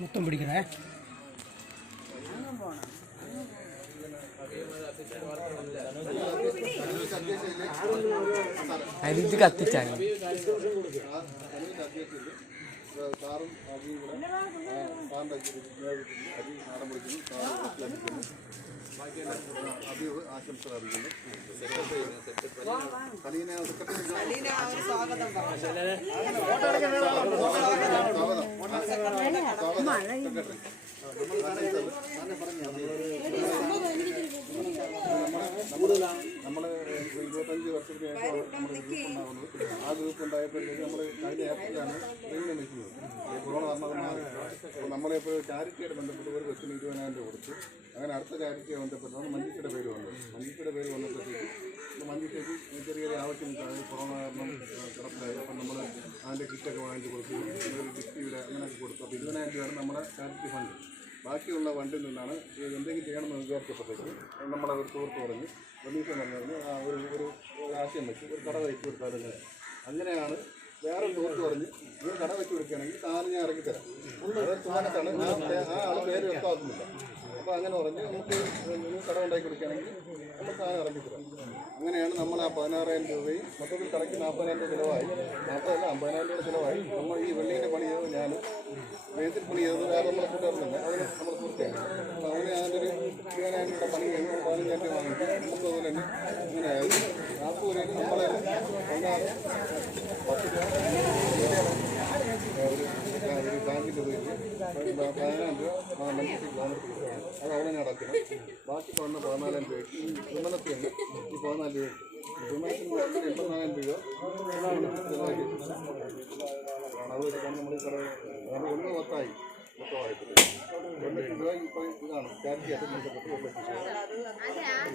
மொத்தம் பிடிக்கிறேன். ഇത് കത്തിച്ചാണ് നമ്മൾ 25 വർഷത്തിന് ശേഷം ആ ഗ്രൂപ്പ് ഉണ്ടായപ്പോഴത്തേക്ക് നമ്മൾ അതിൻ്റെ ഏപ്രിലാണ് ട്രെയിനിൽ നിൽക്കുന്നത്. കൊറോണ വന്നതുമാണ്. അപ്പോൾ നമ്മളിപ്പോൾ ചാരിറ്റിയായിട്ട് ബന്ധപ്പെട്ട് ഒരു ബസ്സിന് 20,000 രൂപ കൊടുത്തു. അങ്ങനെ അടുത്ത ചാരിറ്റിയെ ബന്ധപ്പെട്ടാണ് മഞ്ജുഷയുടെ പേര് വന്നത്. മഞ്ജുഷയുടെ പേര് വന്നപ്പോഴത്തേക്ക് മഞ്ജുഷയ്ക്ക് ചെറിയ ആവശ്യം കൊറോണ കാരണം കിടപ്പിലായി. അപ്പം നമ്മൾ അതിൻ്റെ കിറ്റൊക്കെ വാങ്ങിച്ച് കൊടുത്തു, ഒരു ഡിസ്റ്റിയുടെ അങ്ങനെയൊക്കെ കൊടുത്തു. അപ്പോൾ 20,000 രൂപയാണ് നമ്മുടെ ചാരിറ്റി ഫണ്ട്. ബാക്കിയുള്ള ഫണ്ടിൽ നിന്നാണ് എന്തെങ്കിലും ചെയ്യണമെന്ന് വിചാരിച്ചപ്പോഴത്തേക്ക് നമ്മളെ ഒരു സുഹൃത്ത് പറഞ്ഞ് റമീഷൻ പറഞ്ഞു ഒരു ആശയം വെച്ച് ഒരു കട വെച്ച് കൊടുത്താൽ അങ്ങനെയാണ്. വേറെ സുഹൃത്ത് പറഞ്ഞ് ഒരു കട വെച്ച് കൊടുക്കുകയാണെങ്കിൽ സാധനം ഞാൻ ഇറക്കി തരാം. അതൊരു സുഖാനത്താണ്. ആ ആൾ പേര് വ്യക്തമാക്കുന്നില്ല. അപ്പോൾ അങ്ങനെ പറഞ്ഞ് നമുക്ക് കട ഉണ്ടാക്കി കൊടുക്കുകയാണെങ്കിൽ നമ്മൾ സാധനം ഇറക്കി തരാം. അങ്ങനെയാണ് നമ്മൾ ആ 16,000 രൂപയും മൊത്തത്തിൽ കടയ്ക്ക് 40,000 രൂപ ചിലവായി. 50,000 രൂപ ചിലവായി. നമ്മൾ ഈ വെള്ളീൻ്റെ പണി ചെയ്തത് ഞാൻ മേത്തിൽ പണി ചെയ്തത് വേറെ നമ്മളെ കൂട്ടുകാരുന്നില്ല. അതിന് നമ്മൾ പൂർത്തിയാക്കി. അപ്പോൾ അങ്ങനെ അതിൻ്റെ ഒരു 20,000 രൂപ പണി ചെയ്യുന്നു. 15,000 രൂപ വാങ്ങിച്ചു. നമുക്ക് അതുപോലെ തന്നെ അങ്ങനെയായത് 40 രൂപയ്ക്ക് നമ്മളെ 16 10 ഒരു ബാങ്കിൻ്റെ പേരിൽ 15,000 രൂപ മനുഷ്യർക്ക് ലോൺ എടുത്ത് കൊടുക്കണം. അത് അവിടെ ഞാൻ അടയ്ക്കണം. ബാക്കി വന്ന 14,000 രൂപയ്ക്ക് ഈ വിമനത്തിന് ഈ 14 രൂപ വിമനത്തിന് 84,000 രൂപ അത് വെച്ചിട്ടാണ് നമ്മൾ ഈ കട ഒന്ന് മൊത്തമായി മൊത്തമായിട്ട് 1 ലക്ഷം രൂപ. ഇപ്പോൾ ഇതാണ് ചാരിറ്റിയായിട്ട് ബന്ധപ്പെട്ട് 1 ലക്ഷം രൂപ.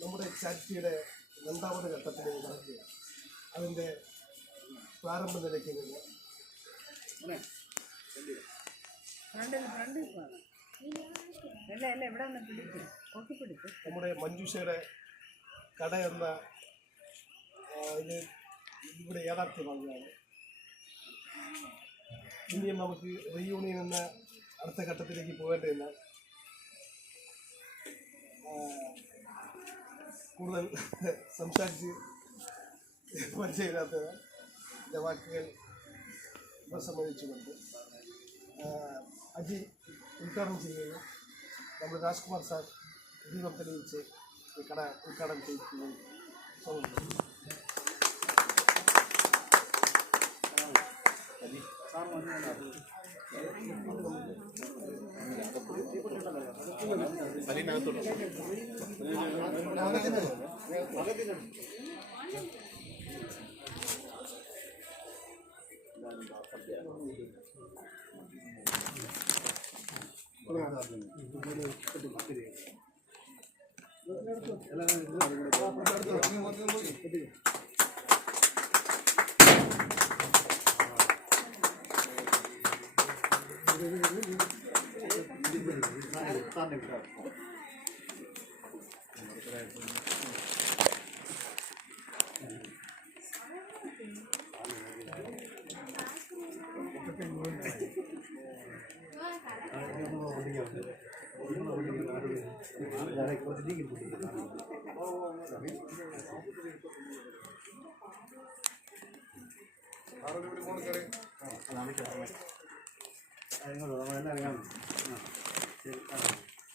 നമ്മുടെ ചാരിറ്റിയുടെ 2ാമത് ഘട്ടത്തിലേക്ക് നടക്കുകയാണ്. അതിൻ്റെ പ്രാരംഭ നിലയ്ക്ക് നമ്മുടെ മഞ്ജുഷയുടെ കട എന്ന ഇത് ഇവിടെ യാഥാർത്ഥ്യമാകുകയാണ്. ഇനിയും നമുക്ക് റീയൂണിയൻ എന്ന അടുത്ത ഘട്ടത്തിലേക്ക് പോകേണ്ടതില്ല. കൂടുതൽ സംസാരിച്ച് പരിചയമില്ലാത്ത എൻ്റെ വാക്കുകൾ ഉപസംഹരിച്ചുകൊണ്ട് അജി ഉദ്ഘാടനം ചെയ്യുകയും നമ്മൾ രാജ്കുമാർ സാർ ദീപം തെളിയിച്ച് ഈ കട ഉദ്ഘാടനം ചെയ്യിക്കുകയും സ്വാഗതം.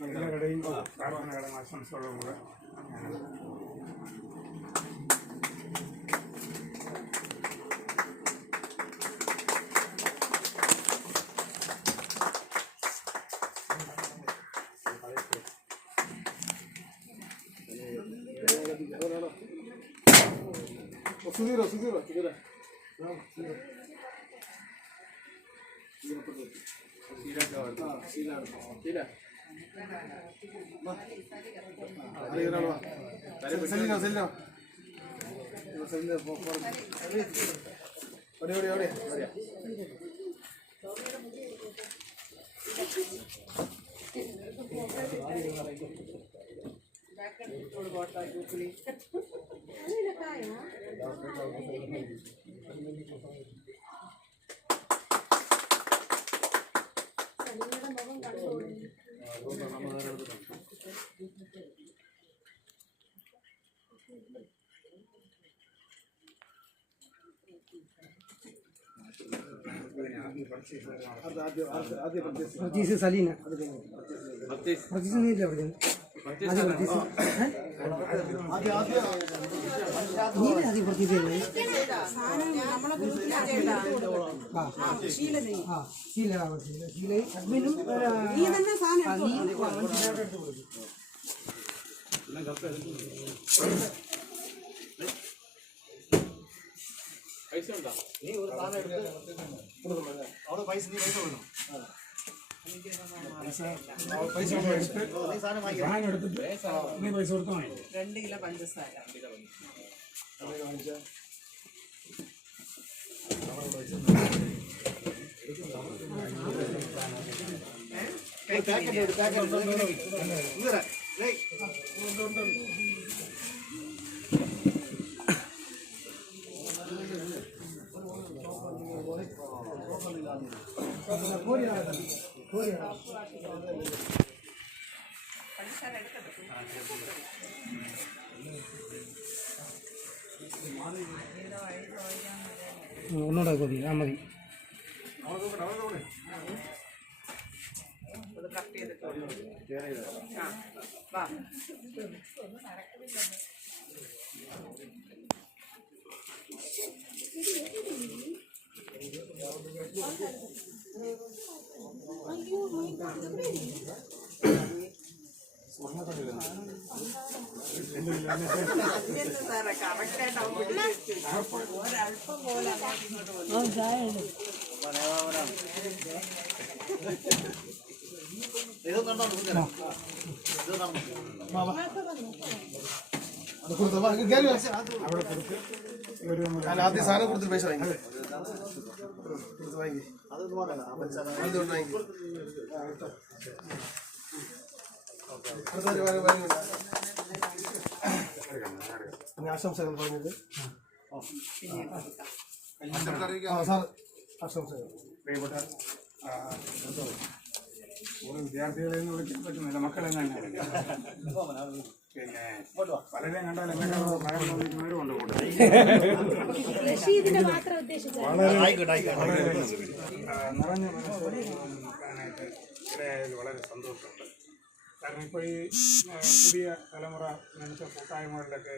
എല്ലാവരുടെയും പ്രാർത്ഥനകളും ആശംസകളും കൂടെ സുധീര പർച്ചേസ് സലീന പർച്ചേസ് നീല്ല അവിടെ ആദ്യം പർച്ചേസ് ചെയ്യുന്നത് ശീല അഡ്മിനും പൈസ ഉണ്ടോ? നീ ഒരു സാധനം എടുത്ത് അവിടെ പൈസ നീ പൈസ കൊടുക്കണം. പൈസ എടുത്തിട്ട് നീ പൈസ കൊടുത്താൽ മതി. 2 കിലോ പഞ്ചസാര. ഒന്നുകൂടെ മതി ആ മതി കട്ട് ചെയ്തിട്ട് വാ സാറേ കറക്റ്റായിട്ട് ഒരല്പം പോലെ ആദ്യം സാധനം കൊടുത്തിട്ട് പൈസ വാങ്ങി ആശംസകൾ പറഞ്ഞത് സാർ ആശംസകൾ പ്രിയപ്പെട്ട ഒരു വിദ്യാർത്ഥികളെ എന്ന് വിളിക്കാൻ പറ്റുന്നില്ല, മക്കളെ തന്നെ പിന്നെ പലരെയും കണ്ടാൽ എന്നെ പ്രായം തോന്നിക്കുന്നവരും ഉണ്ട് കൂടെ. വളരെ നിറഞ്ഞ മനസ്സോടാനായിട്ട് ഇടയായതിൽ വളരെ സന്തോഷമുണ്ട്. കാരണം ഇപ്പോൾ ഈ പുതിയ തലമുറ മനുഷ്യ കൂട്ടായ്മകളിലൊക്കെ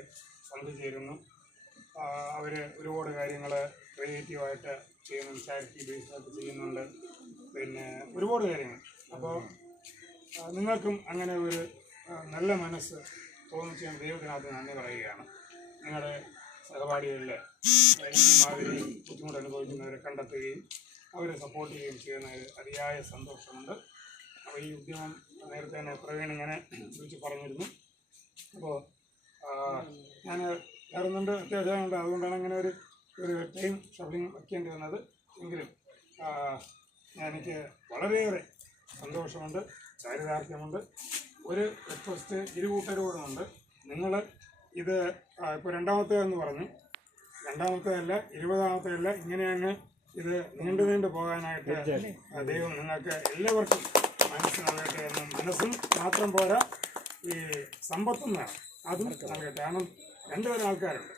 പങ്കുചേരുന്നു. അവർ ഒരുപാട് കാര്യങ്ങൾ ക്രിയേറ്റീവായിട്ട് ചെയ്യുന്നുണ്ട്, ചാരിറ്റി ബേസ്ഡായിട്ട് ചെയ്യുന്നുണ്ട്, പിന്നെ ഒരുപാട് കാര്യങ്ങൾ. അപ്പോൾ നിങ്ങൾക്കും അങ്ങനെ ഒരു നല്ല മനസ്സ് തോന്നിച്ചാൽ ദൈവത്തിനകത്ത് നന്ദി പറയുകയാണ്. നിങ്ങളുടെ സഹപാഠികളിൽ ഈ മാതിരി ബുദ്ധിമുട്ട് അനുഭവിക്കുന്നവരെ കണ്ടെത്തുകയും അവരെ സപ്പോർട്ട് ചെയ്യുകയും ചെയ്യുന്നതിൽ അതിയായ സന്തോഷമുണ്ട്. അപ്പോൾ ഈ ഉദ്യമം നേരത്തെ തന്നെ പ്രവീൺ ഇങ്ങനെ വിളിച്ച് പറഞ്ഞിരുന്നു. അപ്പോൾ ഞാൻ കയറുന്നുണ്ട്, അത്യാവശ്യമുണ്ട്, അതുകൊണ്ടാണ് അങ്ങനെ ഒരു ടൈം ഷഫ്ലിംഗ് വയ്ക്കേണ്ടി വന്നത്. എങ്കിലും എനിക്ക് വളരെയേറെ സന്തോഷമുണ്ട്, ചാരിതാർത്ഥ്യമുണ്ട്. ഒരു റിക്വസ്റ്റ് ഇരുകൂട്ടരോടുമുണ്ട്. നിങ്ങൾ ഇത് ഇപ്പോൾ രണ്ടാമത്തേതെന്ന് പറഞ്ഞു, രണ്ടാമത്തേതല്ല 20ാമത്തേതല്ല, ഇങ്ങനെ അങ്ങ് ഇത് നീണ്ടു പോകാനായിട്ട് ദൈവം നിങ്ങൾക്ക് എല്ലാവർക്കും മനസ്സ് നൽകട്ടെ എന്നും, മനസ്സും മാത്രം പോരാ ഈ സമ്പത്തും വേണം, അതും നൽകട്ടെ. കാരണം 2 തരം ആൾക്കാരുണ്ട്.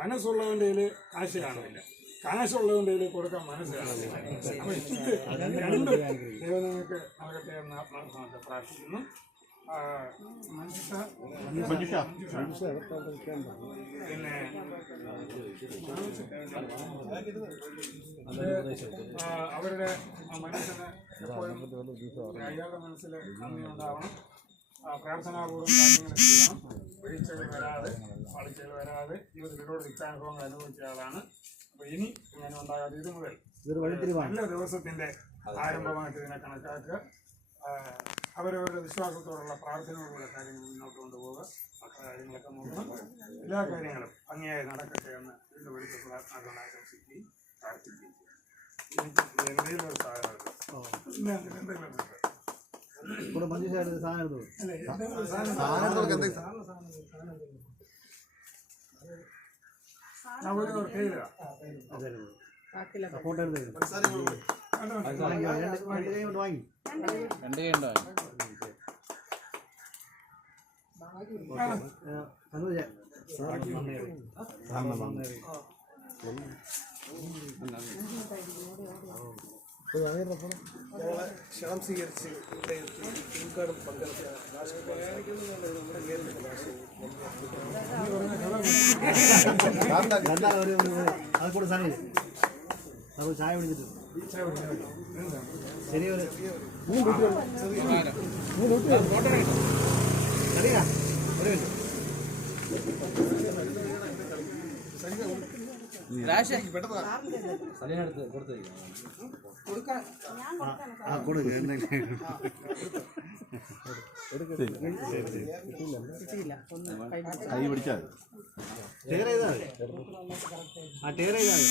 മനസ്സുള്ളവൻ്റെ കയ്യിൽ കാശ് കാണില്ല, കാശുള്ളതുകൊണ്ട് ഇതിൽ കൊടുക്കാൻ മനസ്സിലാകും. അപ്പൊ ഇത് രണ്ട് ദൈവം നിങ്ങൾക്ക് നൽകട്ടെ എന്ന് ആത്മാർത്ഥമായിട്ട് പ്രാർത്ഥിക്കുന്നു. പിന്നെ അവരുടെ മനസ്സിന് എപ്പോഴും അയാളുടെ മനസ്സിൽ നന്ദി ഉണ്ടാവണം. പ്രാർത്ഥനാപൂർവ്വം കാര്യങ്ങൾ ചെയ്യണം. വീഴ്ചകൾ വരാതെ പാളിച്ചകൾ വരാതെ ജീവിതത്തിലൂടെ ദുഃഖാനുഭവങ്ങൾ അനുഭവിച്ച ആളാണ്. അപ്പൊ ഇനി ഇങ്ങനെ ഉണ്ടാകാതെ ഇത് മുതൽ നല്ല ദിവസത്തിന്റെ ആരംഭമായിട്ട് ഇതിനെ കണക്കാക്കുക. അവരവരുടെ വിശ്വാസത്തോടുള്ള പ്രാർത്ഥനയോടുള്ള കാര്യങ്ങൾ മുന്നോട്ട് കൊണ്ടുപോകുക. കാര്യങ്ങളൊക്കെ നോക്കണം. എല്ലാ കാര്യങ്ങളും ഭംഗിയായി നടക്കട്ടെ എന്ന് വീണ്ടും വിളിച്ച പ്രാർത്ഥനകൾ ആശംസിക്കുകയും പ്രാർത്ഥിക്കുകയും ചെയ്യും. എന്തെങ്കിലും ഒരു സാധനമുണ്ട് എന്തെങ്കിലും ഞങ്ങളെ ക്ഷണം സ്വീകരിച്ച് ഇവിടെ എത്തി ഉദ്ഘാടനം പങ്കെടുത്ത രാജ്കുമാർ നമ്മുടെ നേരിട്ട് ചായ പിടിച്ചിട്ട് ശരി ഒരു കൈ പിടിച്ചാൽ ടേർ ചെയ്താൽ ആ ടേർ ചെയ്താൽ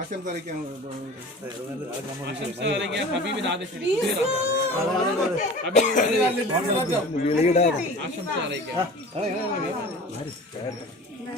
ആശംസ അറിയിക്കാൻ ഹബീബിന് ആദ്യം ആശംസ അറിയിക്കാം.